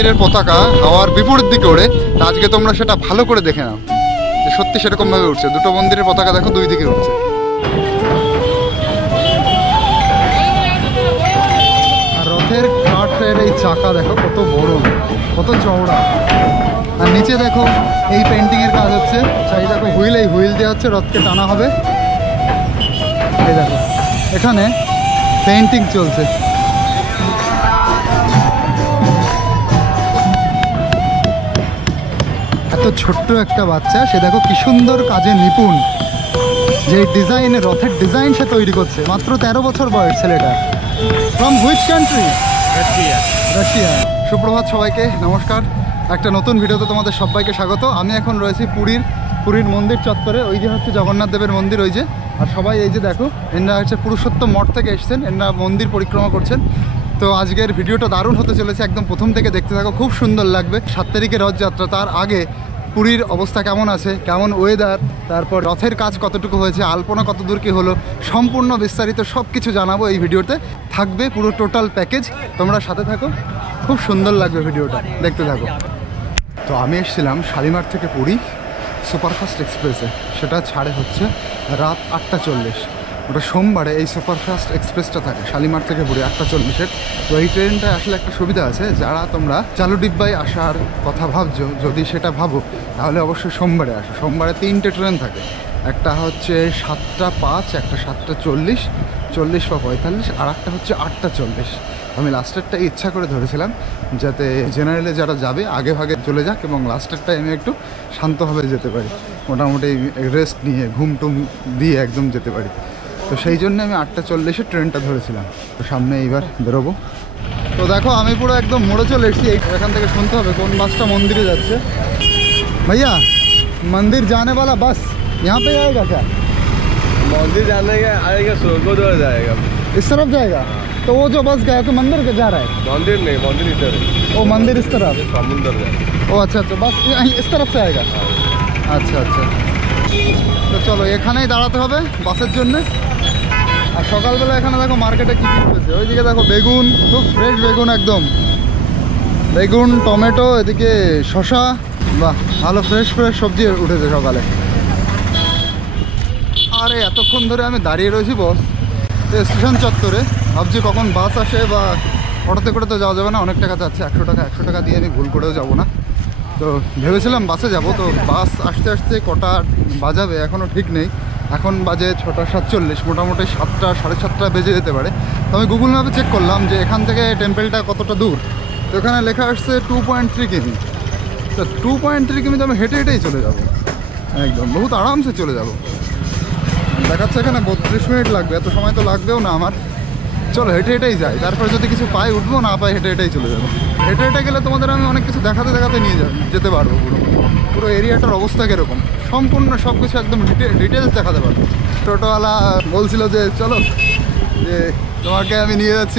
মন্দিরের পতাকা হাওয়ার বিপরীত দিকে ওড়ে। আজকে তোমরা সেটা ভালো করে দেখে নাও যে সত্যি সেরকম ভাবে উঠছে। দুটো মন্দিরের পতাকা দেখো দুই দিকে উঠছে। আর রথের কাঠের এই চাকা দেখো কত বড়, কত চওড়া। আর নিচে দেখো এই পেন্টিং এর কাজ হচ্ছে। এই দেখো হুইল, এই হুইল দিয়ে হচ্ছে রথকে টানা হবে। এই দেখো এখানে পেন্টিং চলছে। এত ছোট্ট একটা বাচ্চা, সে দেখো কি সুন্দর কাজে নিপুণ। যে ডিজাইন, রথের ডিজাইন সে তৈরি করছে। মাত্র 13 বছর বয়স ছেলেটা। From which country? Russia. Russia. সুপ্রভাত সবাইকে, নমস্কার। একটা নতুন ভিডিওতে তোমাদের সবাইকে স্বাগত। আমি এখন রয়েছি পুরীর মন্দির চত্বরে। ওই যে হচ্ছে জগন্নাথ দেবের মন্দির, ওই যে। আর সবাই এই যে দেখো, এনারা হচ্ছে পুরুষোত্তম মঠ থেকে এসছেন, এনারা মন্দির পরিক্রমা করছেন। তো আজকের ভিডিওটা দারুণ হতে চলেছে, একদম প্রথম থেকে দেখতে থাকো, খুব সুন্দর লাগবে। 7 তারিখে রথযাত্রা, তার আগে পুরীর অবস্থা কেমন আছে, কেমন ওয়েদার, তারপর রথের কাজ কতটুকু হয়েছে, আলপনা কত দূর কী হলো, সম্পূর্ণ বিস্তারিত সব কিছু জানাবো এই ভিডিওতে। থাকবে পুরো টোটাল প্যাকেজ, তোমরা সাথে থাকো, খুব সুন্দর লাগবে ভিডিওটা, দেখতে থাকো। তো আমি এসেছিলাম শালিমার থেকে পুরী সুপারফাস্ট এক্সপ্রেসে। সেটা ছাড়ে হচ্ছে রাত 8:40। ওটা সোমবারে এই সুপারফাস্ট এক্সপ্রেসটা থাকে শালিমার থেকে পুরী 8:40-এর। তো এই ট্রেনটা আসলে একটা সুবিধা আছে, যারা তোমরা চালু ডিব্বায় আসার কথা ভাবছো, যদি সেটা ভাবো তাহলে অবশ্যই সোমবারে আসো। সোমবারে 3টে ট্রেন থাকে, একটা হচ্ছে 7:05, একটা 7:40, 40 বা 45, আর একটা হচ্ছে 8:40। আমি লাস্টেরটা ইচ্ছা করে ধরেছিলাম যাতে জেনারেলে যারা যাবে আগে ভাগে চলে যাক, এবং লাস্টেরটাই আমি একটু শান্তভাবে যেতে পারি, মোটামুটি রেস্ট নিয়ে ঘুম টুম দিয়ে একদম যেতে পারি। তো সেই জন্য আমি 8:40-এর ট্রেনটা ধরেছিলাম। তো সামনে এইবার বেরোবো। তো দেখো আমি পুরো একদম মোড়ে চলে এসেছি। এখান থেকে শুনতে হবে কোন বাসটা মন্দিরে যাচ্ছে। ভাইয়া, মন্দির जाने वाला बस यहाँ पे आएगा क्या? मंदिर जाने का आएगा, स्वर्गद्वार जाएगा। इस तरफ जाएगा? तो वो जो बस गया तो मंदिर के जा रहा है? मंदिर नहीं, मंदिर इधर है। वो मंदिर इस तरफ? समुद्र है। ओ अच्छा अच्छा, बस इस तरफ से आएगा। আচ্ছা আচ্ছা, তো চলো এখানেই দাঁড়াতে হবে বাসের জন্য। আর সকালবেলা এখানে দেখো মার্কেটে কী কী উঠেছে। ওইদিকে দেখো বেগুন, খুব ফ্রেশ বেগুন, একদম বেগুন, টমেটো, এদিকে শসা। বাহ, ভালো ফ্রেশ সবজি উঠেছে সকালে। আরে এতক্ষণ ধরে আমি দাঁড়িয়ে রয়েছি বস স্টেশন চত্বরে, ভাবছি কখন বাস আসে, বা অটোতে করে তো যাওয়া যাবে না, অনেক টাকা যাচ্ছে, 100 টাকা দিয়ে আমি ভুল করেও যাবো না। তো ভেবেছিলাম বাসে যাব, তো বাস আসতে আসতে কটা বাজাবে এখনও ঠিক নেই। এখন বাজে 6:47, মোটামুটি 7টা, 7:30 বেজে যেতে পারে। তো আমি গুগল ম্যাপে চেক করলাম যে এখান থেকে টেম্পেলটা কতটা দূর। তো এখানে লেখা আসছে 2.3 কিমি। তো 2.3 কিমি তো আমি হেঁটে হেঁটেই চলে যাব, একদম বহুত আরামসে চলে যাব। দেখাচ্ছে এখানে 32 মিনিট লাগবে, এত সময় তো লাগবেও না আমার। চলো হেঁটে হেঁটেই যাই, তারপরে যদি কিছু পাই উঠবো, না পাই হেঁটে হেঁটেই চলে যাবো। হেঁটে হেঁটে গেলে তোমাদের আমি অনেক কিছু দেখাতে নিয়ে যেতে পারবো। পুরো এরিয়াটার অবস্থা কীরকম সম্পূর্ণ সব কিছু একদম ডিটেলস দেখাতে পারবো। টোটোওয়ালা বলছিল যে চলো, যে তোমাকে আমি নিয়ে যাচ্ছি,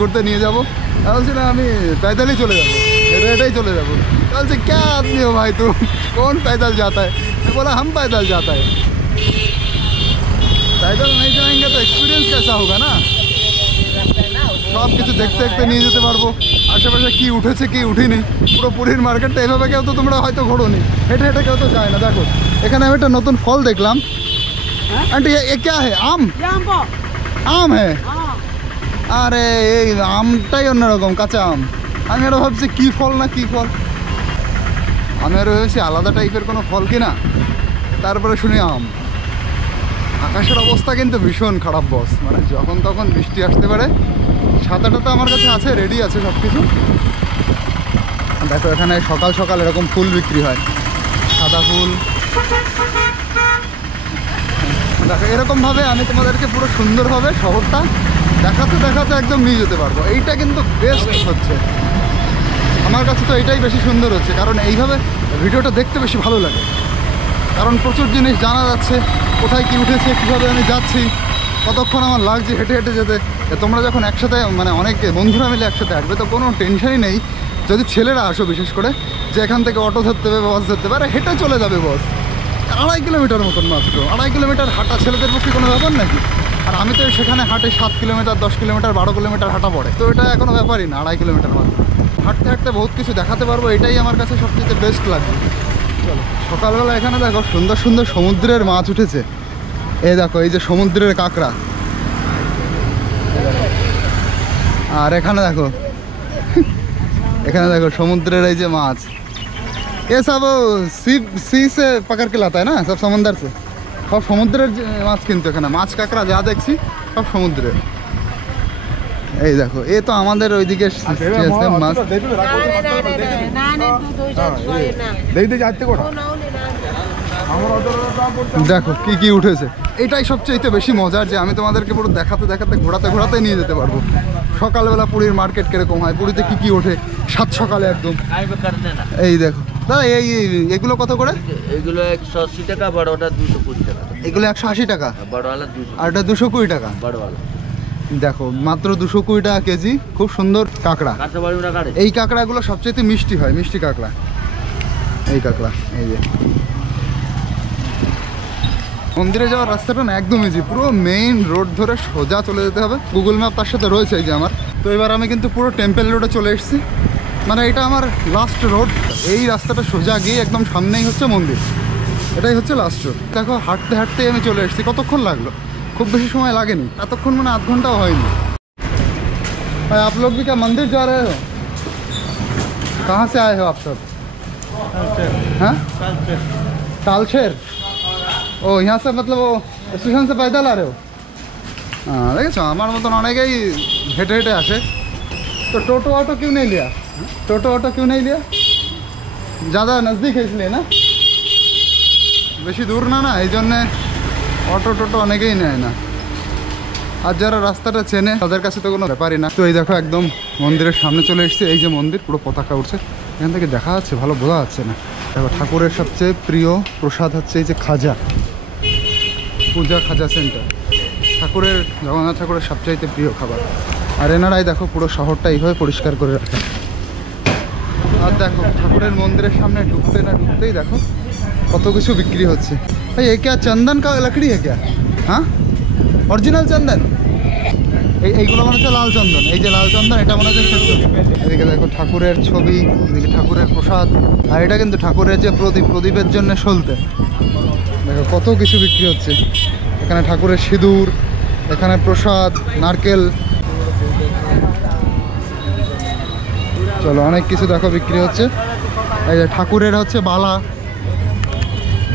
ঘুরতে নিয়ে যাবো। বলছিলাম আমি पैदलই চলে যাবো, হেঁটে হেঁটেই চলে যাবো। বলছে ক্যা আদমি হো ভাই তুম, কোন पैदल जाता है? बोला हम पैदल जाता है। पैदल नहीं जाएंगे तो एक्सपीरियंस कैसा होगा ना। সব কিছু দেখতে নিয়ে যেতে পারবো, আশেপাশে কি উঠেছে কি উঠিনি। পুরো পুরীর মার্কেটটা এভাবে কেউ তো তোমরা হয়তো ঘোরোনি, হেঁটে হেঁটে কেউ তো যায় না। দেখো এখানে আমি একটা নতুন ফল দেখলাম। আন্টি এ ক্যা হে? আম হে? আরে এই আমটাই অন্যরকম, কাঁচা আম। আমি আরও ভাবছি কী ফল না কী ফল, আমি আরও ভেবেছি আলাদা টাইপের কোনো ফল কিনা, তারপরে শুনি আম। আকাশের অবস্থা কিন্তু ভীষণ খারাপ বস, মানে যখন তখন বৃষ্টি আসতে পারে। ছাতাটা তো আমার কাছে আছে, রেডি আছে সব কিছু। দেখো এখানে সকাল সকাল এরকম ফুল বিক্রি হয়, সাদা ফুল। দেখো এরকমভাবে আমি তোমাদেরকে পুরো সুন্দরভাবে শহরটা দেখাতে একদম নিয়ে যেতে পারবো। এইটা কিন্তু বেস্ট হচ্ছে আমার কাছে, তো এইটাই বেশি সুন্দর হচ্ছে, কারণ এইভাবে ভিডিওটা দেখতে বেশি ভালো লাগে। কারণ প্রচুর জিনিস জানা যাচ্ছে, কোথায় কি উঠেছে, কীভাবে আমি যাচ্ছি, কতক্ষণ আমার লাগছে হেঁটে হেঁটে যেতে। তোমরা যখন একসাথে, মানে অনেক বন্ধুরা মিলে একসাথে আসবে, তো কোনো টেনশনই নেই। যদি ছেলেরা আসো বিশেষ করে, যে এখান থেকে অটো ধরতে হবে, বাস ধরতে হবে, হেঁটে চলে যাবে বস। 2.5 কিলোমিটার মতন মাত্র, 2.5 কিলোমিটার হাঁটা ছেলেদের পক্ষে কোনো ব্যাপার নাকি? আর আমি তো সেখানে হাঁটে 7 কিলোমিটার, 10 কিলোমিটার, 12 কিলোমিটার হাঁটা পড়ে, তো এটা কোনো ব্যাপারই না, 2.5 কিলোমিটার মাত্র। হাঁটতে হাঁটতে বহুত কিছু দেখাতে পারবো, এটাই আমার কাছে সবচেয়ে বেস্ট লাগে। চলো, সকালবেলা এখানে দেখো সুন্দর সুন্দর সমুদ্রের মাছ উঠেছে। এই দেখো, এই যে সমুদ্রের কাঁকড়া, আর এখানে দেখো এখানে দেখো সমুদ্রের এই যে মাছ। এ সব सी से पकड़ के लाता है ना, सब समंदर से। সব সমুদ্রের মাছ, কিন্তু এখানে মাছ কাঁকড়া যা দেখছি সব সমুদ্রের। এই দেখো, এ তো আমাদের ওইদিকে মাছ। দেখো কি কি উঠেছে, এটাই সবচেয়ে বেশি মজার, যে আমি তোমাদেরকে পুরো দেখাতে দেখাতে ঘোরাতে ঘোরাতে নিয়ে যেতে পারবো। সকালবেলা পুরীর মার্কেট কিরকম হয়, পুরীতে কি কি ওঠে সাত সকালে একদম। এই দেখো দাদা, এগুলো কত করে? এগুলো 180 টাকা, বড়টা 220 টাকা। এগুলো 180 টাকা, বড়ওয়ালা 200, আর এটা 220 টাকা। বড়ওয়ালা দেখো মাত্র 220 টাকা কেজি। খুব সুন্দর কাঁকড়া। এই কাঁকড়াগুলো সবচেয়ে মিষ্টি হয়, মিষ্টি কাঁকড়া। এই কাঁকড়া, এই যে মন্দিরে যাওয়ার রাস্তাটা না একদম ইজি, পুরো মেইন রোড ধরে সোজা চলে যেতে হবে। গুগল ম্যাপ তার সাথে রয়েছে এই যে আমার। তো এবার আমি কিন্তু পুরো টেম্পল রোডে চলে এসেছি, মানে এটা আমার লাস্ট রোড। এই রাস্তাটা সোজা গিয়ে একদম সামনেই হচ্ছে মন্দির, এটাই হচ্ছে লাস্ট রোড। দেখো হাঁটতে হাঁটতেই আমি চলে এসেছি। কতক্ষণ লাগলো? খুব বেশি সময় লাগেনি, এতক্ষণ মানে আধ ঘন্টাও হয়নি। भाई आप लोग भी क्या मंदिर जा रहे हो? कहाँ से आए हो आप सब? हाँ, तालचेर। ओ यहाँ से मतलब वो स्टेशन से पैदल आ रहे हो? हाँ, দেখেছো আমার মতন অনেকেই হেঁটে হেঁটে আসে। तो टोटो ऑटो क्यों नहीं लिया? टोटो ऑटो क्यों नहीं लिया? ज़्यादा नज़दीक है इसलिए ना, বেশি দূর না, না এই জন্যে অটো টোটো অনেকেই নেয় না। আর যারা রাস্তাটা চেনে তাদের কাছে তো কোনো ব্যাপারই না। তো এই দেখো একদম মন্দিরের সামনে চলে এসেছে। এই যে মন্দির, পুরো পতাকা উঠছে, এখান থেকে দেখা যাচ্ছে, ভালো বোঝা যাচ্ছে না। দেখো ঠাকুরের সবচেয়ে প্রিয় প্রসাদ হচ্ছে এই যে খাজা, পূজা খাজা সেন্টার। ঠাকুরের, জগন্নাথ ঠাকুরের সবচাইতে প্রিয় খাবার। আর এনারাই দেখো পুরো শহরটা এইভাবে পরিষ্কার করে রাখে। আর দেখো ঠাকুরের মন্দিরের সামনে ঢুকতে না ঢুকতেই দেখো কত কিছু বিক্রি হচ্ছে। ভাই এ ক্যা চন্দন কা লকড়ি হ্যাঁ ক্যা? হ্যাঁ, অরিজিনাল চন্দন। এইগুলো মনে হচ্ছে লাল চন্দন। এই যে লাল চন্দন, এটা মনে হচ্ছে শ্বেত চন্দন। এদিকে দেখো ঠাকুরের ছবি, এদিকে ঠাকুরের প্রসাদ, আর এটা কিন্তু ঠাকুরের যে প্রদীপ, প্রদীপের জন্য সলতে। দেখো কত কিছু বিক্রি হচ্ছে এখানে। ঠাকুরের সিঁদুর, এখানে প্রসাদ, নারকেল, চলো অনেক কিছু দেখো বিক্রি হচ্ছে। এই যে ঠাকুরের হচ্ছে বালা,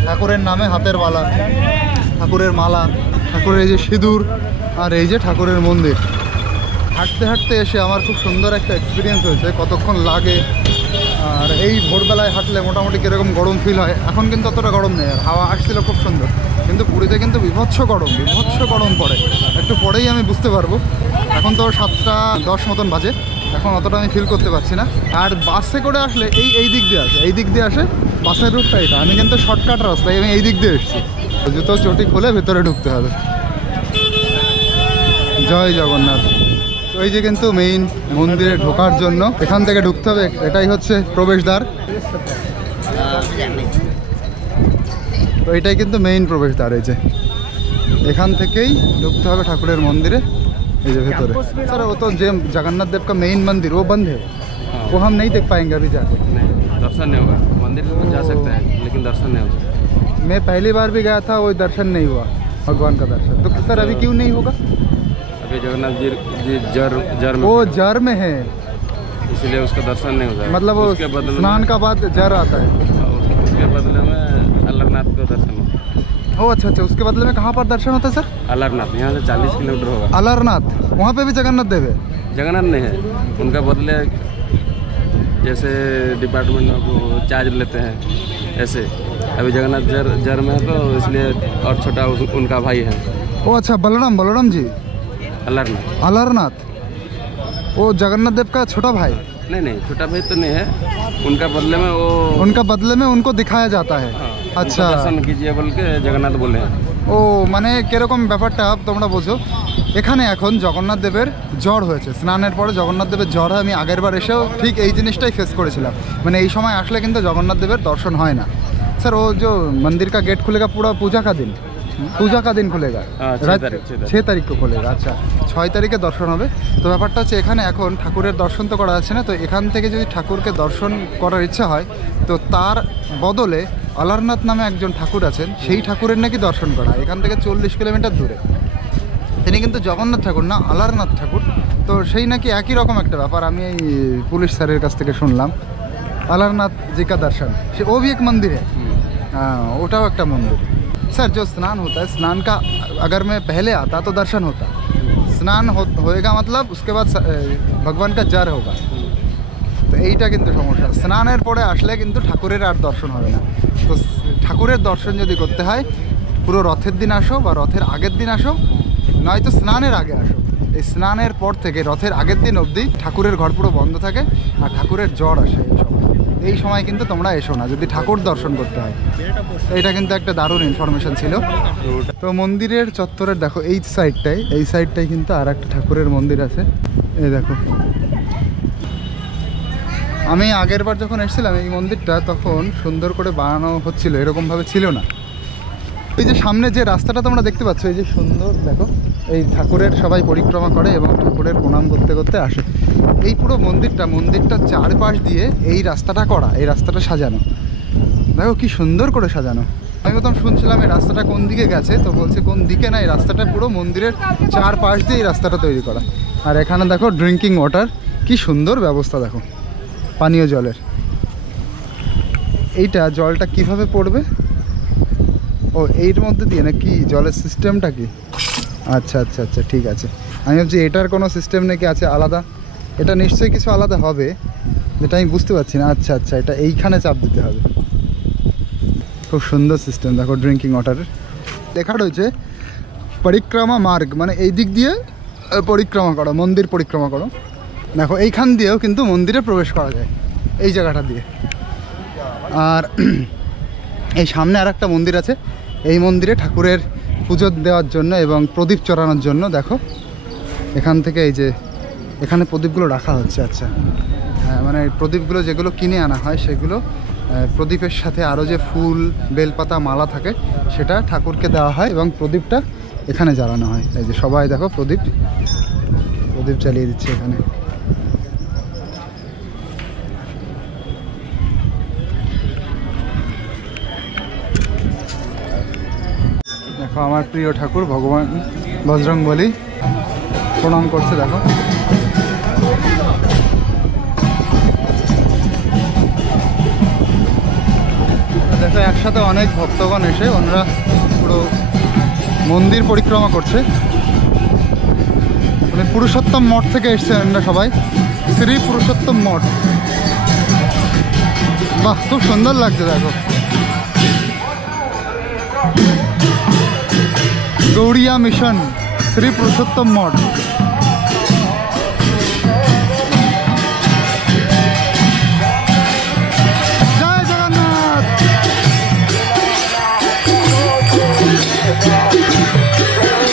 ঠাকুরের নামে হাতের বালা, ঠাকুরের মালা, ঠাকুরের এই যে সিঁদুর, আর এই যে ঠাকুরের মন্দির। হাঁটতে হাঁটতে এসে আমার খুব সুন্দর একটা এক্সপিরিয়েন্স হয়েছে। কতক্ষণ লাগে, আর এই ভোরবেলায় হাঁটলে মোটামুটি কীরকম গরম ফিল হয়। এখন কিন্তু অতটা গরম নেই, আর হাওয়া আসছিল খুব সুন্দর। কিন্তু পুরীতে কিন্তু বিভৎস গরম পড়ে। একটু পরেই আমি বুঝতে পারবো। এখন তো 7:10 মতন বাজে, এখন অতটা আমি ফিল করতে পারছি না। আর বাসে করে আসলে এই দিক দিয়ে আসে, বাসের রুটটা এটা। আমি কিন্তু শর্টকাট রাস্তায় আমি এই দিক দিয়ে এসেছি। জুতো চটি খুলে ভেতরে ঢুকতে হবে। জয় জগন্নাথ। তো এই যে কিন্তু মেইন মন্দিরে ঢোকার জন্য এখান থেকে ঢুকতে হবে, এটাই হচ্ছে প্রবেশদ্বার। তো এটাই কিন্তু মেইন প্রবেশদ্বার। এই যে এখান থেকেই ঢুকতে হবে ঠাকুরের মন্দিরে। এই যে ভেতরে স্যার, ও তো যে जगन्नाथ देव का मेन मंदिर वो बंद है, वो हम नहीं देख पाएंगे अभी जाके। नहीं, दर्शन नहीं होगा। मंदिर में जा सकते हैं लेकिन दर्शन नहीं होगा। मैं पहली बार भी गया था, वो दर्शन नहीं हुआ, भगवान का दर्शन। तो सर अभी क्यों नहीं होगा? अभी जगन्नाथ जी जर में, वो जर में है, इसलिए उसका दर्शन नहीं होगा। मतलब वो उसके बदले स्नान का बाद जर आता है। उसके बदले में अलारनाथ का दर्शन होगा। ओ अच्छा, उसके बदले में कहाँ पर दर्शन होता है सर? अलारनाथ यहाँ से 40 किलोमीटर होगा। अलारनाथ, वहाँ पे भी जगन्नाथ देव है? जगन्नाथ नहीं है, उनका बदले जैसे डिपार्टमेंट को चार्ज लेते हैं ऐसे। अभी जगन्नाथ जर में है, तो इसलिए और छोटा उनका भाई है। ओ अच्छा, बलराम जी। अलारनाथ वो जगन्नाथ देव का छोटा भाई? नहीं, छोटा भाई तो नहीं है, उनका बदले में उनको दिखाया जाता है। अच्छा, दर्शन कीजिए बोल के जगन्नाथ बोले हैं। ও মানে কিরকম ব্যাপারটা তোমরা বোঝো। এখানে এখন জগন্নাথ দেবের জ্বর হয়েছে, স্নানের পরে জগন্নাথ দেবের জ্বর হয়। আমি আগের বার এসেও ঠিক এই জিনিসটাই ফেস করেছিলাম। মানে এই সময় আসলে কিন্তু জগন্নাথ দেবের দর্শন হয় না। স্যার ও যে मंदिर का गेट खुलेगा पूरा पूजा का दिन खुलेगा? 6 तारीख 6 तारीख को खुलेगा। अच्छा, 6 তারিখে দর্শন হবে। তো ব্যাপারটা হচ্ছে এখানে এখন ঠাকুরের দর্শন তো করা যাচ্ছে না, তো এখান থেকে যদি ঠাকুরকে দর্শন করার ইচ্ছা হয় তো তার বদলে অলারনাথ নামে একজন ঠাকুর আছেন, সেই ঠাকুরের নাকি দর্শন করা এখান থেকে 40 কিলোমিটার দূরে। তিনি কিন্তু জগন্নাথ ঠাকুর না, অলারনাথ ঠাকুর। তো সেই নাকি একই রকম একটা ব্যাপার, আমি এই পুলিশ স্যারের কাছ থেকে শুনলাম। अलारनाथ जी का दर्शन, वो भी एक मंदिर है। हाँ, ওটাও একটা মন্দির। सर जो स्नान होता है, स्नान का अगर मैं पहले आता तो दर्शन होता, स्नान होएगा मतलब उसके बाद भगवान का जार होगा। তো এইটা কিন্তু সমস্যা, স্নানের পরে আসলে কিন্তু ঠাকুরের আর দর্শন হবে না। তো ঠাকুরের দর্শন যদি করতে হয় পুরো রথের দিন আসো বা রথের আগের দিন আসো, নয়তো স্নানের আগে আসো। এই স্নানের পর থেকে রথের আগের দিন অবধি ঠাকুরের ঘর পুরো বন্ধ থাকে আর ঠাকুরের জ্বর আসে এই সময়। এই সময় কিন্তু তোমরা এসো না যদি ঠাকুর দর্শন করতে হয়। এটা কিন্তু একটা দারুণ ইনফরমেশন ছিল। তো মন্দিরের চত্বরের দেখো এই সাইডটাই কিন্তু আর একটা ঠাকুরের মন্দির আছে। এই দেখো, আমি আগের বার যখন এসেছিলাম এই মন্দিরটা তখন সুন্দর করে বানানো হচ্ছিল, এরকমভাবে ছিল না। এই যে সামনে যে রাস্তাটা তোমরা দেখতে পাচ্ছ, এই যে সুন্দর দেখো, এই ঠাকুরের সবাই পরিক্রমা করে এবং ঠাকুরের প্রণাম করতে করতে আসে। এই পুরো মন্দিরটা চারপাশ দিয়ে এই রাস্তাটা করা, এই রাস্তাটা সাজানো, দেখো কি সুন্দর করে সাজানো। আমি প্রথম শুনছিলাম এই রাস্তাটা কোন দিকে গেছে, তো বলছে কোন দিকে না, এই রাস্তাটা পুরো মন্দিরের চারপাশ দিয়ে এই রাস্তাটা তৈরি করা। আর এখানে দেখো ড্রিঙ্কিং ওয়াটার, কি সুন্দর ব্যবস্থা দেখো পানীয় জলের। এইটা জলটা কিভাবে পড়বে, ও এর মধ্যে দিয়ে না কি, জলের সিস্টেমটা কি? আচ্ছা আচ্ছা আচ্ছা, ঠিক আছে। আমি ভাবছি এটার কোনো সিস্টেম নাকি আছে আলাদা, এটা নিশ্চয়ই কিছু আলাদা হবে যেটা আমি বুঝতে পারছি না। আচ্ছা আচ্ছা, এটা এইখানে চাপ দিতে হবে। খুব সুন্দর সিস্টেম দেখো ড্রিঙ্কিং ওয়াটারের। লেখা রয়েছে পরিক্রমা মার্গ, মানে এই দিক দিয়ে পরিক্রমা করো, মন্দির পরিক্রমা করো। দেখো এইখান দিয়েও কিন্তু মন্দিরে প্রবেশ করা যায়, এই জায়গাটা দিয়ে। আর এই সামনে আর একটা মন্দির আছে, এই মন্দিরে ঠাকুরের পুজো দেওয়ার জন্য এবং প্রদীপ চড়ানোর জন্য দেখো এখান থেকে এই যে এখানে প্রদীপগুলো রাখা হচ্ছে। আচ্ছা হ্যাঁ, মানে প্রদীপগুলো যেগুলো কিনে আনা হয় সেগুলো প্রদীপের সাথে আরও যে ফুল বেলপাতা মালা থাকে সেটা ঠাকুরকে দেওয়া হয় এবং প্রদীপটা এখানে জ্বালানো হয়। এই যে সবাই দেখো প্রদীপ জ্বালিয়ে দিচ্ছে এখানে। দেখো আমার প্রিয় ঠাকুর ভগবান বজরংবলী প্রণাম করছে। দেখো দেখো একসাথে অনেক ভক্তগণ এসে ওনারা পুরো মন্দির পরিক্রমা করছে। মানে পুরুষোত্তম মঠ থেকে এসছে ওনারা সবাই, শ্রী পুরুষোত্তম মঠ। বাহ, খুব সুন্দর লাগছে দেখো। গৌড়িয়া মিশন শ্রী পুরুষোত্তম মঠ। জয় জগন্নাথ।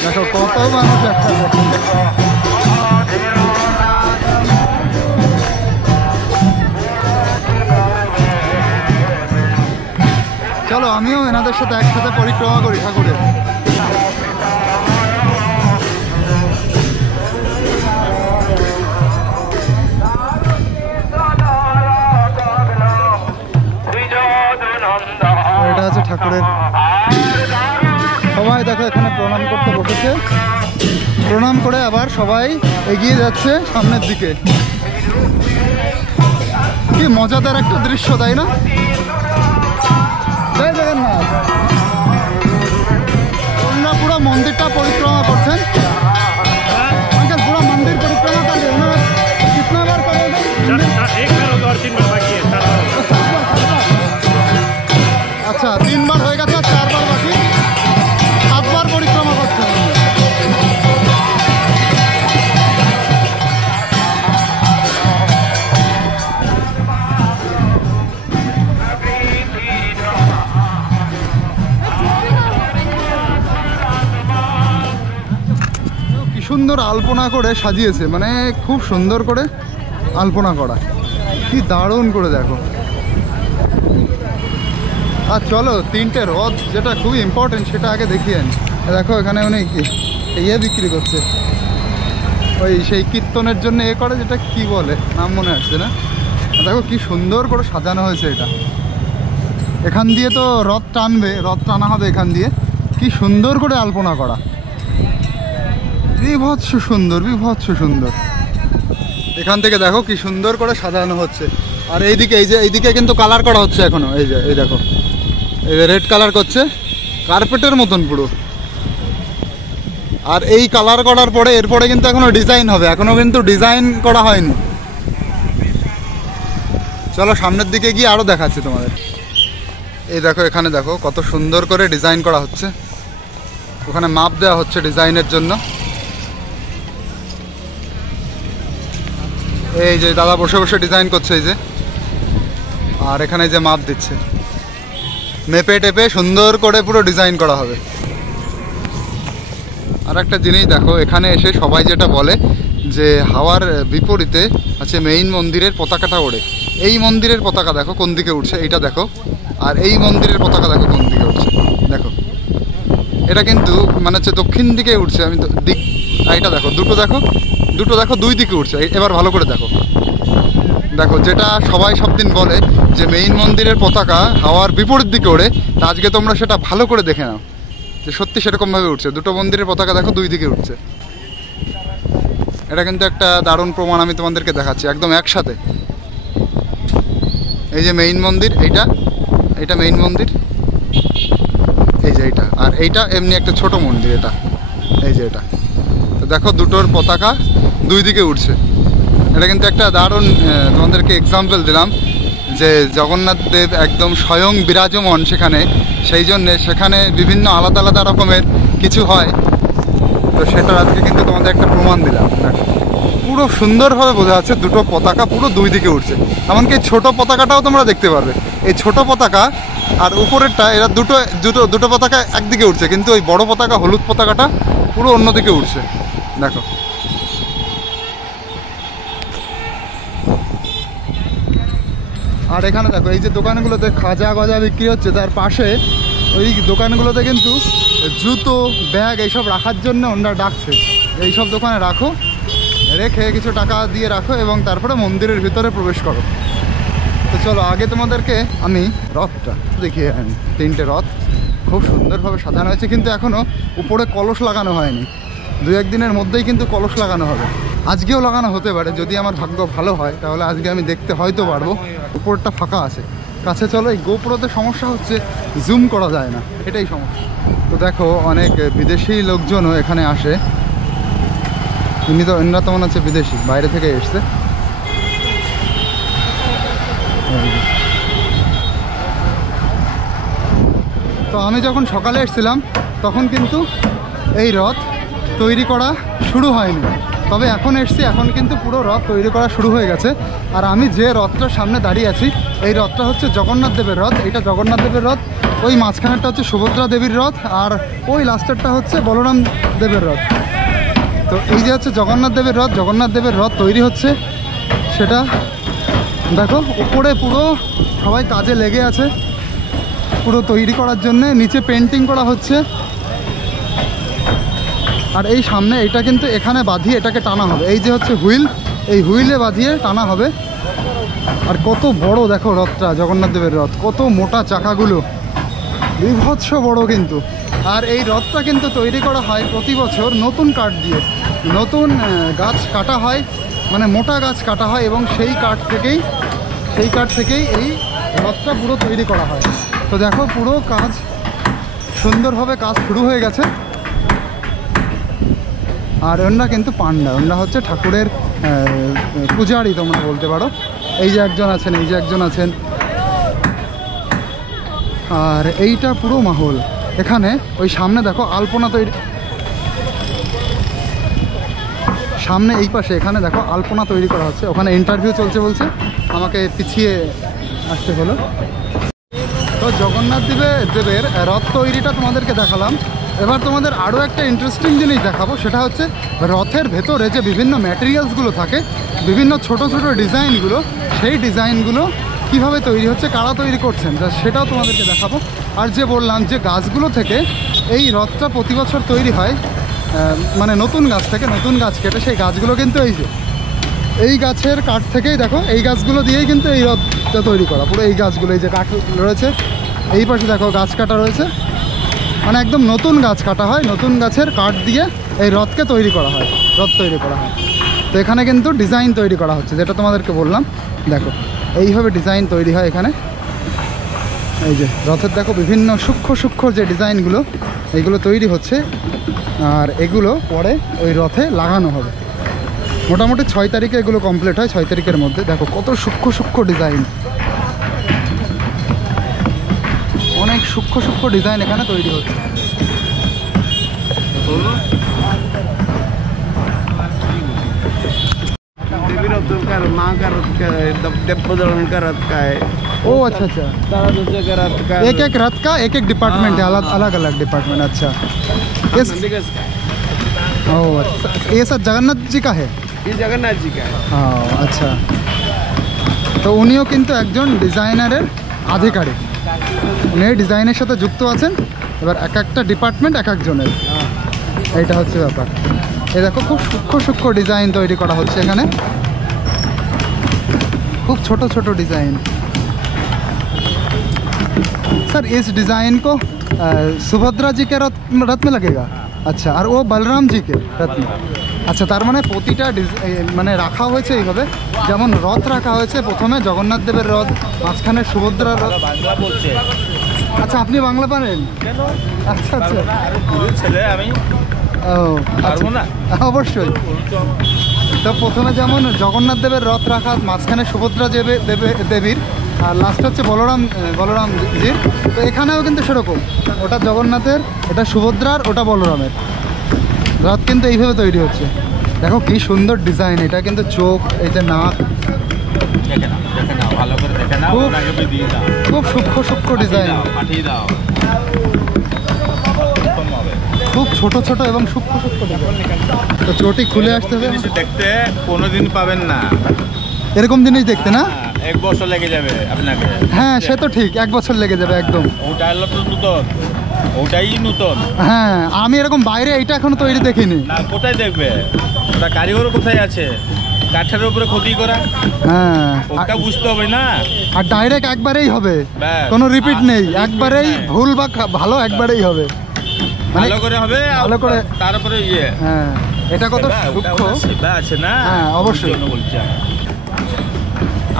দেখো কত মানুষ একসাথে। চলো আমিও এনাদের সাথে একসাথে পরিক্রমা করি ঠাকুরের। এটা আছে ঠাকুরের, সবাই দেখো এখানে প্রণাম করতে বসেছে। প্রণাম করে আবার সবাই এগিয়ে যাচ্ছে সামনের দিকে। কি মজাদার একটা দৃশ্য, তাই না? জয় জগন্নাথ। ওনারা পুরো মন্দিরটা পরিক্রমা করছেন। পুরো মন্দির পরিক্রমা করলে ওনারা কিতনা বার করেন? আচ্ছা 3 বার হয়ে গেছে, 4 বার বাকি, 7 বার পরিক্রমা করছেন। কি সুন্দর আলপনা করে সাজিয়েছে, মানে খুব সুন্দর করে আলপনা করা, কি দারুণ করে দেখো। আর চলো 3টে রথ যেটা খুবই ইম্পর্টেন্ট সেটা আগে দেখিয়ে আনি। দেখো এখানে উনি ইয়ে বিক্রি করছে, ওই সেই কীর্তনের জন্য এ করে, যেটা কি বলে নাম মনে আসছে না। দেখো কি সুন্দর করে সাজানো হয়েছে এটা। এখান দিয়ে তো রথ টানবে, রথ টানা হবে এখান দিয়ে। কি সুন্দর করে আলপনা করা, বিভৎস সুন্দর, বিভৎস সুন্দর। এখান থেকে দেখো কি সুন্দর করে সাজানো হচ্ছে। আর এইদিকে এই যে এইদিকে কিন্তু কালার করা হচ্ছে এখনো। এই যে এই দেখো, এই যে রেড কালার করছে কার্পেটের মতন পুরো। আর এই কালার করার পরে এরপরে কিন্তু এখনো ডিজাইন হবে, এখনো কিন্তু ডিজাইন করা হয়নি। চলো সামনের দিকে গিয়ে আরো দেখাচ্ছি তোমাদের। এই দেখো এখানে দেখো কত সুন্দর করে ডিজাইন করা হচ্ছে, ওখানে মাপ দেওয়া হচ্ছে ডিজাইনের জন্য। এই যে দাদা বসে বসে ডিজাইন করছে এই যে, আর এখানে যে মাপ দিচ্ছে, মেপে টেপে সুন্দর করে পুরো ডিজাইন করা হবে। আর একটা জিনিস দেখো, এখানে এসে সবাই যেটা বলে যে হাওয়ার বিপরীতে আছে মেইন মন্দিরের পতাকাটা ওড়ে। এই মন্দিরের পতাকা দেখো কোন দিকে উঠছে, এইটা দেখো। আর এই মন্দিরের পতাকা দেখো কোন দিকে উঠছে, দেখো এটা কিন্তু মানে হচ্ছে দক্ষিণ দিকে উঠছে। আমি দিক এইটা দেখো, দুটো দেখো, দুটো দেখো দুই দিকে উঠছে। এবার ভালো করে দেখো, দেখো যেটা সবাই সব দিন বলে যে মেইন মন্দিরের পতাকা হাওয়ার বিপরীত দিকে ওড়ে, তা আজকে তোমরা সেটা ভালো করে দেখে নাও যে সত্যি সেরকমভাবে উঠছে। দুটো মন্দিরের পতাকা দেখো দুই দিকে উঠছে। এটা কিন্তু একটা দারুণ প্রমাণ আমি তোমাদেরকে দেখাচ্ছি একদম একসাথে। এই যে মেইন মন্দির, এইটা এইটা মেইন মন্দির, এই যে এইটা, আর এইটা এমনি একটা ছোট মন্দির এটা, এই যে এটা। তো দেখো দুটোর পতাকা দুই দিকে উঠছে। এটা কিন্তু একটা দারুণ তোমাদেরকে এক্সাম্পল দিলাম যে জগন্নাথ দেব একদম স্বয়ং বিরাজমান সেখানে, সেই জন্যে সেখানে বিভিন্ন আলাদা আলাদা রকমের কিছু হয়। তো সেটা আজকে কিন্তু তোমাদের একটা প্রমাণ দিলাম। পুরো সুন্দরভাবে বোঝা যাচ্ছে দুটো পতাকা পুরো দুই দিকে উঠছে। এমনকি ছোট পতাকাটাও তোমরা দেখতে পারবে, এই ছোট পতাকা আর উপরেরটা, এরা দুটো দুটো দুটো পতাকা একদিকে উঠছে, কিন্তু ওই বড় পতাকা হলুদ পতাকাটা পুরো অন্যদিকে উঠছে। দেখো আর এখানে দেখো এই যে দোকানগুলোতে খাজা গজা বিক্রি হচ্ছে, তার পাশে ওই দোকানগুলোতে কিন্তু জুতো ব্যাগ এইসব রাখার জন্য ওনারা ডাকছে, এইসব দোকানে রাখো, রেখে কিছু টাকা দিয়ে রাখো এবং তারপরে মন্দিরের ভিতরে প্রবেশ করো। তো চলো আগে তোমাদেরকে আমি রথটা দেখিয়ে আনি। তিনটে রথ খুব সুন্দরভাবে সাজানো হয়েছে, কিন্তু এখনও উপরে কলস লাগানো হয়নি। দু একদিনের মধ্যেই কিন্তু কলস লাগানো হবে। আজকেও লাগানো হতে পারে, যদি আমার ভাগ্য ভালো হয় তাহলে আজকে আমি দেখতে হয়তো পারবো। উপরটা ফাঁকা আছে। কাছে চলো, এই গোপ্রোতে সমস্যা হচ্ছে জুম করা যায় না, এটাই সমস্যা। তো দেখো অনেক বিদেশি লোকজনও এখানে আসে। এনারা তো মনে হচ্ছে বিদেশি, বাইরে থেকে এসছে। তো আমি যখন সকালে এসেছিলাম তখন কিন্তু এই রথ তৈরি করা শুরু হয়নি, তবে এখন এসছি, এখন কিন্তু পুরো রথ তৈরি করা শুরু হয়ে গেছে। আর আমি যে রথটার সামনে দাঁড়িয়ে আছি, এই রথটা হচ্ছে জগন্নাথ দেবের রথ। এটা জগন্নাথ দেবের রথ। ওই মাঝখানেরটা হচ্ছে সুভদ্রা দেবীর রথ, আর ওই লাস্টেরটা হচ্ছে বলরাম দেবের রথ। তো এই যে হচ্ছে জগন্নাথ দেবের রথ, জগন্নাথ দেবের রথ তৈরি হচ্ছে। সেটা দেখো উপরে পুরো সবাই কাজে লেগে আছে পুরো তৈরি করার জন্যে, নিচে পেন্টিং করা হচ্ছে। আর এই সামনে এটা কিন্তু এখানে বাঁধিয়ে এটাকে টানা হবে। এই যে হচ্ছে হুইল, এই হুইলে বাঁধিয়ে টানা হবে। আর কত বড় দেখো রথটা, জগন্নাথ দেবের রথ, কত মোটা চাকাগুলো, বিভৎস বড় কিন্তু। আর এই রথটা কিন্তু তৈরি করা হয় প্রতি বছর নতুন কাঠ দিয়ে। নতুন গাছ কাটা হয়, মানে মোটা গাছ কাটা হয়, এবং সেই কাঠ থেকেই এই রথটা পুরো তৈরি করা হয়। তো দেখো পুরো কাজ সুন্দরভাবে কাজ শুরু হয়ে গেছে। আর ওনারা কিন্তু পান্ডা, ওনারা হচ্ছে ঠাকুরের পূজারি তোমরা বলতে পারো। এই যে একজন আছেন, এই যে একজন আছেন। আর এইটা পুরো মাহল। এখানে ওই সামনে দেখো আলপনা তৈরি, সামনে এই পাশে এখানে দেখো আলপনা তৈরি করা হচ্ছে। ওখানে ইন্টারভিউ চলছে বলছে, আমাকে পিছিয়ে আসতে হলো। তো জগন্নাথ দেবের রথ তৈরিটা তোমাদেরকে দেখালাম। এবার তোমাদের আরও একটা ইন্টারেস্টিং জিনিস দেখাবো, সেটা হচ্ছে রথের ভেতরে যে বিভিন্ন ম্যাটেরিয়ালসগুলো থাকে, বিভিন্ন ছোট ছোট ডিজাইনগুলো, সেই ডিজাইনগুলো কিভাবে তৈরি হচ্ছে, কারা তৈরি করছেন, সেটাও তোমাদেরকে দেখাবো। আর যে বললাম যে গাছগুলো থেকে এই রথটা প্রতি বছর তৈরি হয়, মানে নতুন গাছ থেকে নতুন গাছ কেটে সেই গাছগুলো কিন্তু এই গাছের কাঠ থেকেই দেখো, এই গাছগুলো দিয়েই কিন্তু এই রথটা তৈরি করা। পুরো এই গাছগুলো, এই যে কাঠ রয়েছে এই পাশে দেখো গাছ কাটা রয়েছে, মানে একদম নতুন গাছ কাটা হয়, নতুন গাছের কাঠ দিয়ে এই রথকে তৈরি করা হয়, রথ তৈরি করা হয়। তো এখানে কিন্তু ডিজাইন তৈরি করা হচ্ছে, যেটা তোমাদেরকে বললাম। দেখো এইভাবে ডিজাইন তৈরি হয় এখানে। এই যে রথের দেখো বিভিন্ন সূক্ষ্ম সূক্ষ্ম যে ডিজাইনগুলো, এইগুলো তৈরি হচ্ছে, আর এগুলো পরে ওই রথে লাগানো হবে। মোটামুটি 6 তারিখে এগুলো কমপ্লিট হয়, 6 তারিখের মধ্যে। দেখো কত সূক্ষ্ম সূক্ষ্ম ডিজাইন, অনেক সূক্ষ্ম সূক্ষ্ম ডিজাইন এখানে তৈরি হচ্ছে। देवी रथ का, माँ का रथ का है, देवप्रदलन का रथ का है, ओ अच्छा अच्छा, तारा दूसरे का रथ का, एक एक रथ का एक एक डिपार्टमेंट है, अलग अलग अलग डिपार्टमेंट। अच्छा नंदीगस का है। ओ अच्छा, ये सब जगन्नाथ जी का है? ये जगन्नाथ जी का है। हाँ अच्छा, তো উনিও কিন্তু একজন ডিজাইনারের আধিকারিক, উনি ডিজাইনের সাথে যুক্ত আছেন। এবার এক একটা ডিপার্টমেন্ট এক একজনের, এইটা হচ্ছে ব্যাপার। এই দেখো খুব সূক্ষ্ম সূক্ষ্ম ডিজাইন তৈরি করা হচ্ছে এখানে, খুব ছোট ছোট ডিজাइन। सर इस डिज़ाइन को सुभद्रा जी के रथ में लगेगा? अच्छा, और वो बलराम जी के रथ में? আচ্ছা, তার মানে প্রতিটা মানে রাখা হয়েছে এইভাবে, যেমন রথ রাখা হয়েছে, প্রথমে জগন্নাথ দেবের রথ, মাঝখানে সুভদ্রার রথ। বাংলা বলছে আচ্ছা, আপনি বাংলা পারেন? কেন? আচ্ছা আচ্ছা, ছেলে আমি ও পারবো না? অবশ্যই। তো প্রথমে যেমন জগন্নাথ দেবের রথ রাখা, মাঝখানে সুভদ্রা দেবীর, আর লাস্ট হচ্ছে বলরামজির। তো এখানেও কিন্তু সেরকম, ওটা জগন্নাথের, এটা সুভদ্রার, ওটা বলরামের রথ কিন্তু এইভাবে তৈরি হচ্ছে। দেখো কি সুন্দর ডিজাইন, এটা কিন্তু চোখ, এই যে নাক, দেখে নাও ভালো করে দেখে নাও, খুব- ওনাকে দিয়ে দাও, খুব সূক্ষ্ম সূক্ষ্ম ডিজাইন, পাঠিয়ে দাও। খুব ছোট ছোট এবং সূক্ষ্ম সূক্ষ্ম ডিজাইন। তো চটি খুলে আসতে হবে, জিনিস দেখতে কোনোদিন পাবেন না, এরকম জিনিস দেখতে না? 1 বছর লেগে যাবে আপনাকে। হ্যাঁ সে তো ঠিক, 1 বছর লেগে যাবে একদম। ওটা হলো তো নতুন, ওটাই নতুন হ্যাঁ, আমি এরকম বাইরে এইটা এখনো তৈরি দেখিনি। না। কোথায় দেখবে? ওটা কারিগর কোথায় আছে? কাঠের উপরে ক্ষতি করা, হ্যাঁ, ওটা বুঝতে হবে না। আর ডাইরেক্ট একবারেই হবে, ব্যাস। কোনো রিপিট নেই, repeat একবারেই নাই। ভুল বা ভালো একবারেই হবে। মানে ভালো করে হবে, ভালো করে। তারপরে ইয়ে হ্যাঁ, এটা কত সেবা, ওটা সূক্ষ্ম। ওটা সেবা আছে না। হ্যাঁ, অবশ্যই। ওই জন্য বলছি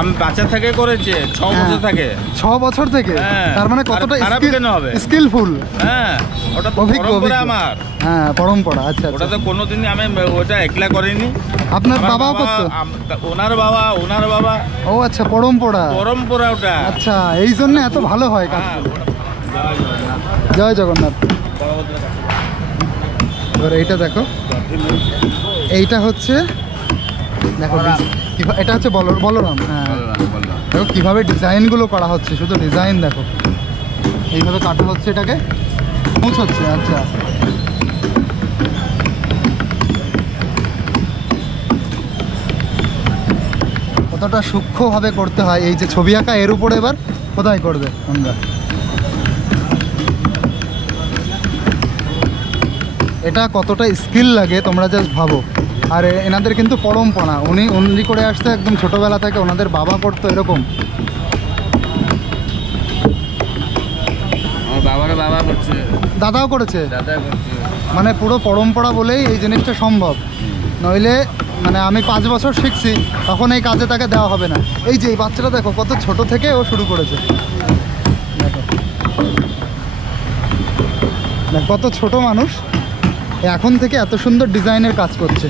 আমি বাচ্চা থেকে করেছে, 6 হ্যাঁ, বছর থাকে। 6 বছর থেকে, হ্যাঁ, তার মানে আর কতটা খারাপ কেন হবে? স্কিলফুল। হ্যাঁ, ওটা তো অভিজ্ঞ, পরম্পরা অভিজ্ঞ। আমার। হ্যাঁ, পরম্পরা। আচ্ছা ওটা আচ্ছা, তো কোনোদিনই আমি ওটা একলা করিনি। আপনার আমার বাবাও বাবা, করতো? ওনার বাবা, ও আচ্ছা, পরম্পরা। পরম্পরা ওটা। আচ্ছা, এই জন্য এত ভালো হয় কাজ। হ্যাঁ, জয় জগন্নাথ। এবার এইটা দেখো, এইটা হচ্ছে, দেখো এটা হচ্ছে বলরাম। হ্যাঁ, দেখো কীভাবে ডিজাইনগুলো করা হচ্ছে, শুধু ডিজাইন দেখো, এইভাবে কাটা হচ্ছে, এটাকে মুছ হচ্ছে। আচ্ছা, কতটা সূক্ষ্মভাবে করতে হয়। এই যে ছবি আঁকা, এর উপরে এবার কোথায় করবে আমরা, এটা কতটা স্কিল লাগে তোমরা জাস্ট ভাবো। আর এনাদের কিন্তু পরম্পরা, উনি করে আসতে একদম ছোটোবেলা থেকে, ওনাদের বাবা করতো এরকম। আমার বাবার বাবা করছে, দাদাও করেছে, দাদা করছে। মানে পুরো পরম্পরা বলেই এই জিনিসটা সম্ভব, নইলে মানে আমি 5 বছর শিখছি, তখন এই কাজে তাকে দেওয়া হবে না। এই যে এই বাচ্চাটা দেখো কত ছোট থেকে ও শুরু করেছে, দেখো কত ছোট মানুষ এখন থেকে এত সুন্দর ডিজাইনের কাজ করছে।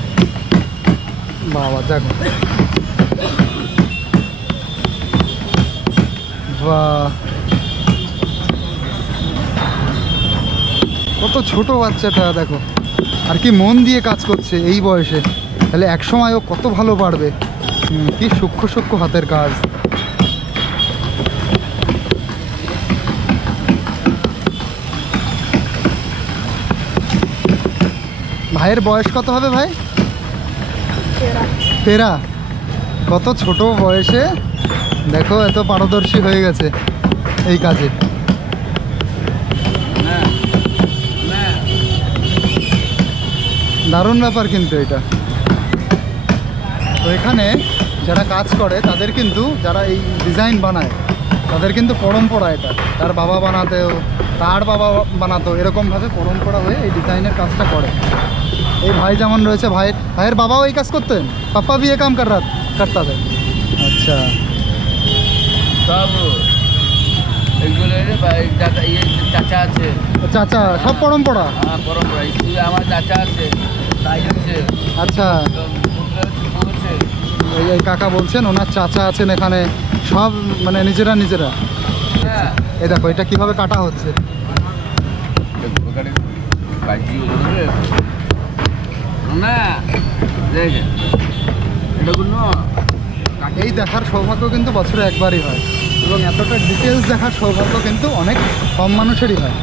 বাবা দেখো, বাহ, কত ছোট বাচ্চাটা দেখো, আর কি মন দিয়ে কাজ করছে এই বয়সে, তাহলে একসময় ও কত ভালো পারবে। কি সূক্ষ্ম সূক্ষ্ম হাতের কাজ। ভাইয়ের বয়স কত হবে ভাই? 13। কত ছোট বয়সে দেখো এত পারদর্শী হয়ে গেছে এই কাজে। দারুণ ব্যাপার কিন্তু এটা। তো এখানে যারা কাজ করে তাদের কিন্তু, যারা এই ডিজাইন বানায় তাদের কিন্তু পরম্পরা এটা। তার বাবা বানাতেও, তার বাবা বানাতো, এরকমভাবে পরম্পরা হয়ে এই ডিজাইনের কাজটা করে। এই ভাই যেমন রয়েছে, ভাইয়ের বাবাও এই কাজ করতেন, পাপ্পা भी ये काम करता था। আচ্ছা, সব এগুলো চাচা আছে, চাচা সব পরম্পরা। হ্যাঁ পরম্পরা, আমার চাচা আছে, তাই আছে। আচ্ছা, এই কাকা বলছেন ওনার চাচা আছেন এখানে, সব মানে নিজেরা। হ্যাঁ, এই দেখো এটা কিভাবে কাটা হচ্ছে। না দেখেন এটা কোনো এই দেখার সৌভাগ্য কিন্তু বছরে একবারই হয়, এবং এতটা ডিটেলস দেখার সৌভাগ্য কিন্তু অনেক কম মানুষেরই হয়।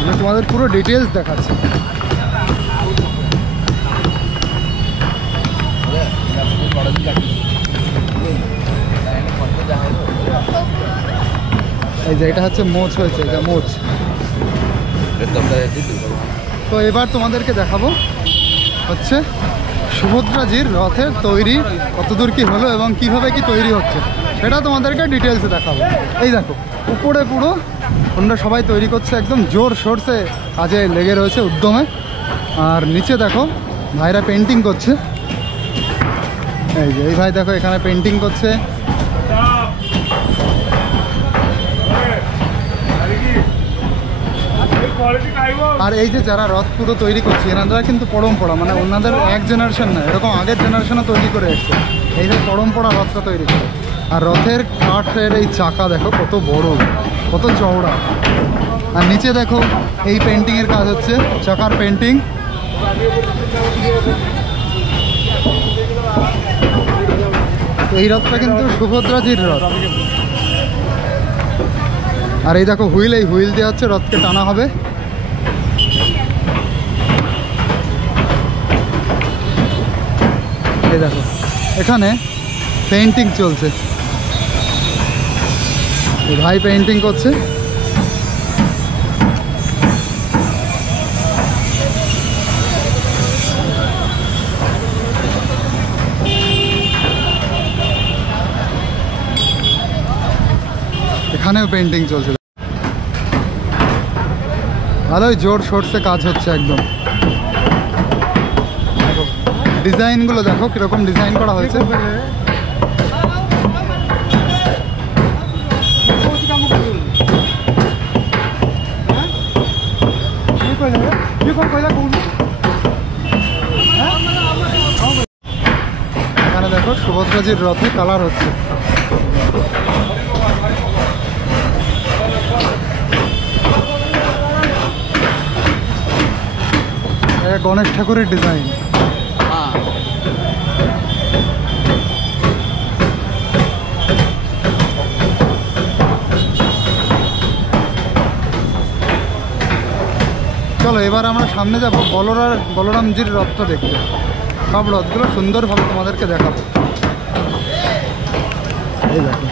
আমি তোমাদের পুরো ডিটেলস দেখাচ্ছি। এই যে এটা হচ্ছে মোচ হয়েছে, এটা মোচ। তো এবার তোমাদেরকে দেখাবো হচ্ছে সুভদ্রাজির রথের তৈরি কতদূর কি হলো এবং কিভাবে কি তৈরি হচ্ছে সেটা তোমাদেরকে ডিটেলসে দেখাবো। এই দেখো উপরে পুরো ওনারা সবাই তৈরি করছে, একদম জোর সোরসে কাজে লেগে রয়েছে উদ্যমে। আর নিচে দেখো ভাইরা পেন্টিং করছে। এই যে এই ভাই দেখো এখানে পেন্টিং করছে। আর এই যে যারা রথ পুরো তৈরি করছে এনারা কিন্তু পরম্পরা, মানে ওনাদের এক জেনারেশন না, এরকম আগের জেনারেশনও তৈরি করে এসছে। এইভাবে পরম্পরা রথটা তৈরি করে। আর রথের কাঠের এই চাকা দেখো কত বড়, কত চওড়া। আর নিচে দেখো এই পেন্টিংয়ের কাজ হচ্ছে, চাকার পেন্টিং। এই রথটা কিন্তু সুভদ্রাজির রথ। আর এই দেখো হুইল, এই হুইল দিয়ে হচ্ছে রথকে টানা হবে। এই দেখো এখানে পেইন্টিং চলছে, এই ভাই পেইন্টিং করছে। এখানেও পেইন্টিং চলছে, ভালোই জোর শোরসে কাজ হচ্ছে একদম। ডিজাইনগুলো দেখো কিরকম ডিজাইন করা হয়েছে। এখানে দেখো সুভদ্রাজির রথে কালার হচ্ছে। গণেশ ঠাকুরের ডিজাইন। চলো এবার আমরা সামনে যাব বলরামজির রথটা দেখতে। সব রথগুলো সুন্দরভাবে তোমাদেরকে দেখাবো। এই দেখো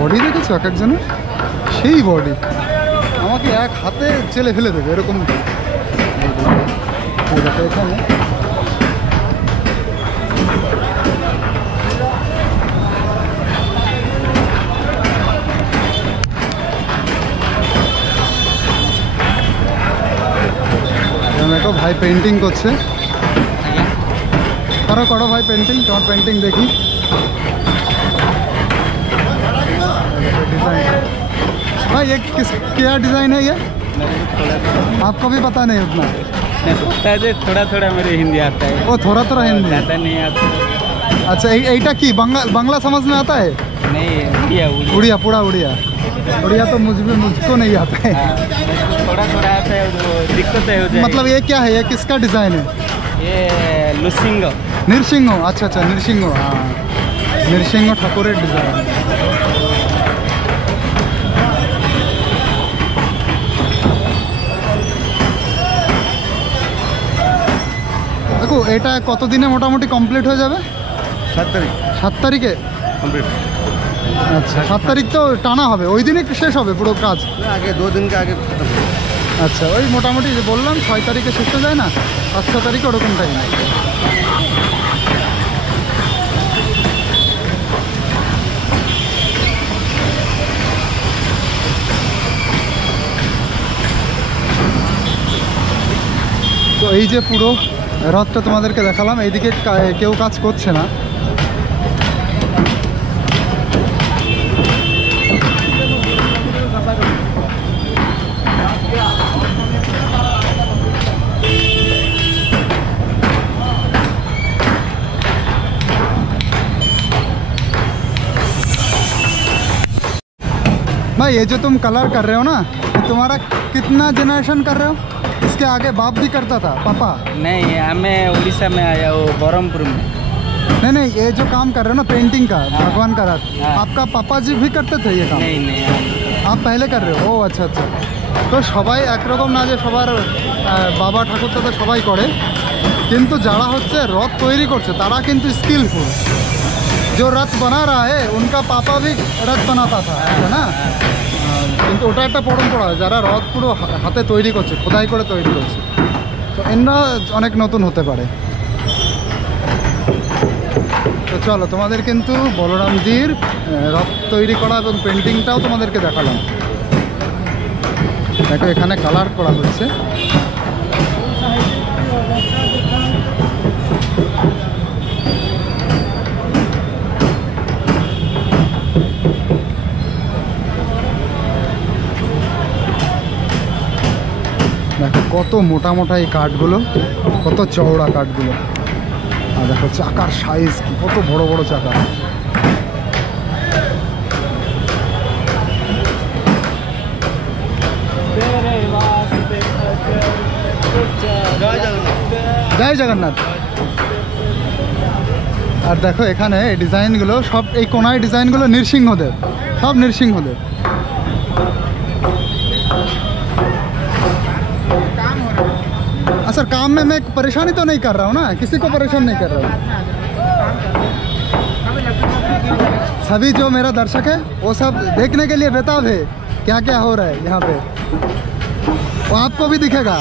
বডি দেখেছো এক একজনের, সেই বডি আমাকে এক হাতে চেলে ফেলে দেবে এরকম। এখানে দেখো ভাই পেন্টিং করছে। করো করো ভাই পেন্টিং, তোমার পেন্টিং দেখি। भाई ये क्या डिज़ाइन है ये? आपको भी पता नहीं उतना? थोड़ा थोड़ा मेरे हिंदी आता है। वो थोड़ा थोड़ा हिंदी ज़्यादा नहीं आता। अच्छा এইটা কি बांग्ला समझ में आता है? नहीं, उड़िया पूरा उड़िया। उड़िया तो मुझको नहीं आता है। थोड़ा थोड़ा आता है, दिक्कत है। मतलब ये क्या है, ये किसका डिज़ाइन है? ये लुसिंग नृसिंह। अच्छा अच्छा नृसिंह, हाँ नृसिंह ठाकुरेर डिज़ाइन। কাকু এটা কতদিনে মোটামুটি কমপ্লিট হয়ে যাবে? 7 তারিখ 7 তারিখে কমপ্লিট। আচ্ছা 7 তারিখ তো টানা হবে, ওই দিনই শেষ হবে পুরো কাজ? আগে 2 दिन के आगे खत्म हो। আচ্ছা ওই মোটামুটি যে বললাম 6 তারিখে শেষ হয়ে যায় না, 5 তারিখে ওরকম টাইম। তো এই যে পুরো রথটা তোমাদেরকে দেখালাম, এইদিকে কেউ কাজ করছে না। भाई ये जो तुम कलर कर रहे हो ना, तुम्हारा कितना जनरेशन कर रहे हो? इसके आगे बाप भी करता था, पापा? नहीं, मैं उड़ीसा में आया हूँ, बरहमपुर में। नहीं ये जो काम कर रहे हो ना पेंटिंग का, भगवान का रथ, हाँ। आपका पापा जी भी करते थे ये काम? नहीं आप पहले कर रहे हो? ও আচ্ছা আচ্ছা। তো সবাই একরকম না যে সবার বাবা ঠাকুর তো সবাই করে, কিন্তু যারা হচ্ছে রথ তৈরি করছে তারা কিন্তু স্কিলফুল। जो रथ बना रहा है उनका पापा भी रथ बनाता था, है ना? কিন্তু ওটা একটা পরম্পরা, যারা রথ পুরো হাতে তৈরি করছে, খোদাই করে তৈরি করছে, তো এরা অনেক নতুন হতে পারে। তো চলো তোমাদের কিন্তু বলরামজির রথ তৈরি করা এবং পেন্টিংটাও তোমাদেরকে দেখালাম। দেখো এখানে কালার করা হচ্ছে। দেখো কত মোটা মোটা এই কাঠগুলো, কত চওড়া কাঠগুলো, আর দেখো চাকার সাইজ কি, কত বড় বড় চাকা। জয় জগন্নাথ। আর দেখো এখানে এই ডিজাইনগুলো সব, এই কোনায় ডিজাইনগুলো নৃসিংহদেব, সব নৃসিংহদেব। सर काम में मैं परेशानी तो नहीं कर रहा हूँ ना, किसी को परेशान नहीं कर रहा हूँ। सभी जो मेरा दर्शक है वो सब देखने के लिए बेताब है क्या क्या हो रहा है यहाँ पे, वो आपको भी दिखेगा।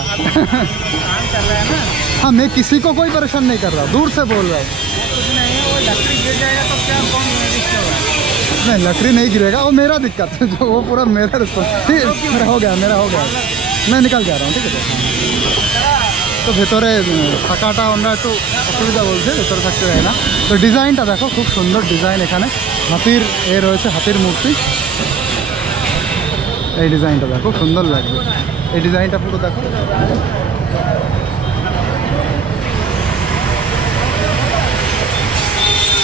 हाँ मैं किसी को कोई परेशान नहीं कर रहा, दूर से बोल रहा हूँ। नहीं लकड़ी नहीं गिरेगा, वो मेरा दिक्कत है, जो वो पूरा मेरा रिस्पॉन्स। ठीक मेरा हो गया, मैं निकल जा रहा हूँ, ठीक है। তো ভেতরে থাকাটা আমরা একটু অসুবিধা বলছে, ভেতরে থাকতে যায় না। তো ডিজাইনটা দেখো, খুব সুন্দর ডিজাইন, এখানে হাতির রয়েছে, হাতির মূর্তি। এই ডিজাইনটা দেখো, সুন্দর লাগবে এই ডিজাইনটা পুরো দেখো।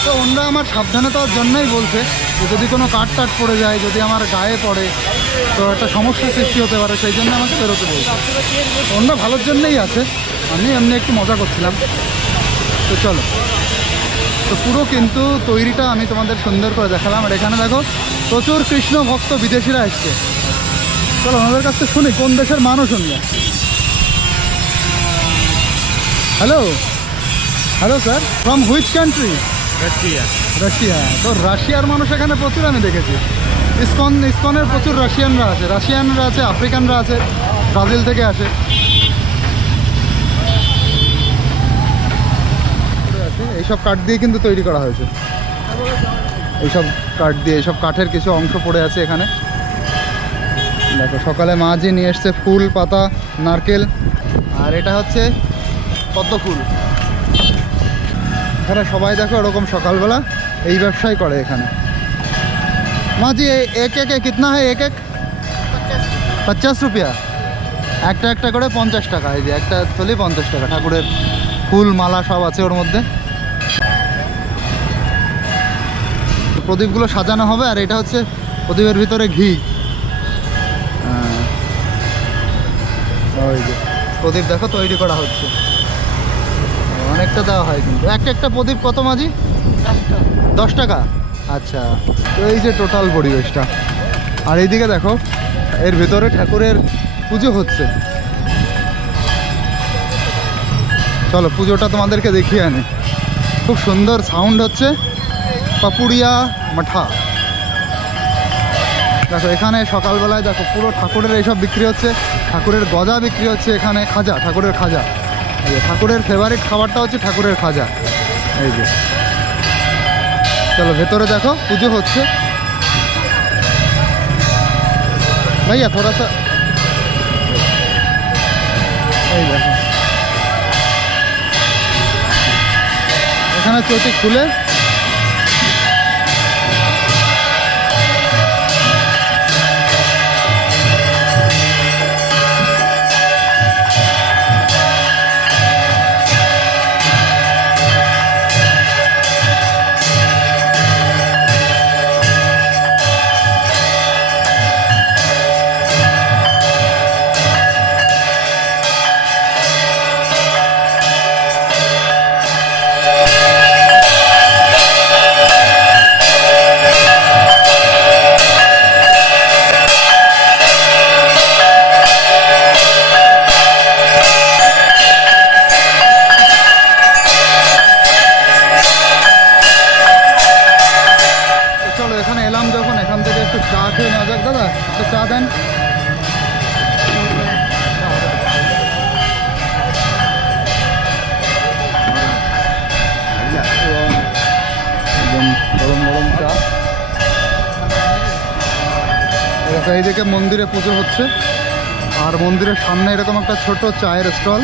তো ওনারা আমার সাবধানতার জন্যই বলছে যে যদি কোনো কাঠ টাট পড়ে যায়, যদি আমার গায়ে পড়ে তো একটা সমস্যার সৃষ্টি হতে পারে, সেই জন্য আমাকে বেরোতে বলছে। ওনারা ভালোর জন্যই আছে, আমি এমনি একটু মজা করছিলাম। তো চলো, তো পুরো কিন্তু তৈরিটা আমি তোমাদের সুন্দর করে দেখালাম। আর এখানে দেখো প্রচুর কৃষ্ণ ভক্ত বিদেশিরা এসছে। চলো ওনাদের কাছ থেকে শুনি কোন দেশের মানুষ উনি। Hello hello sir, from which country? Russia. Russia. তো রাশিয়ার মানুষ এখানে প্রচুর আমি দেখেছি। ইসকনের প্রচুর রাশিয়ানরা আছে, আফ্রিকানরা আছে, ব্রাজিল থেকে আসে। এইসব কাঠ দিয়ে কিন্তু তৈরি করা হয়েছে, এইসব কাঠ দিয়ে, এইসব কাঠের কিছু অংশ পড়ে আছে এখানে। দেখো সকালে মাঝি নিয়ে এসছে ফুল, পাতা, নারকেল, আর এটা হচ্ছে পদ্ম ফুল। এখানে সবাই দেখো এরকম সকালবেলা এই ব্যবসাই করে এখানে। মাঝি এক এক কিতনা হয়? এক 50 রুপিয়া, একটা একটা করে 50 টাকা। এই যে একটা থলি 50 টাকা, ঠাকুরের ফুল মালা সব আছে ওর মধ্যে। প্রদীপগুলো সাজানো হবে, আর এটা হচ্ছে প্রদীপের ভিতরে ঘি। ওই যে প্রদীপ দেখো তৈরি করা হচ্ছে, অনেকটা দেওয়া হয় কিন্তু। একটা প্রদীপ কত মাঝি? 10 টাকা। আচ্ছা, তো এই যে টোটাল পরিবেশটা। আর এইদিকে দেখো এর ভিতরে ঠাকুরের পুজো হচ্ছে। চলো পুজোটা তোমাদেরকে দেখিয়ে আনি। খুব সুন্দর সাউন্ড হচ্ছে। পাপুড়িয়া মাঠা দেখো, এখানে সকালবেলায় দেখো পুরো ঠাকুরের এইসব বিক্রি হচ্ছে, ঠাকুরের গজা বিক্রি হচ্ছে এখানে, খাজা, ঠাকুরের খাজা। এই যে ঠাকুরের ফেভারিট খাবারটা হচ্ছে ঠাকুরের খাজা। এই যে চলো ভেতরে দেখো পুজো হচ্ছে। ভাইয়া থোড়া সা, এই দেখো এখানে চটি খুলে চা খেয়ে নেওয়া যাক। দাদা একটু চা দেন। একদম গরম গরম চা। এইদিকে মন্দিরে পুজো হচ্ছে, আর মন্দিরের সামনে এরকম একটা ছোট চায়ের স্টল।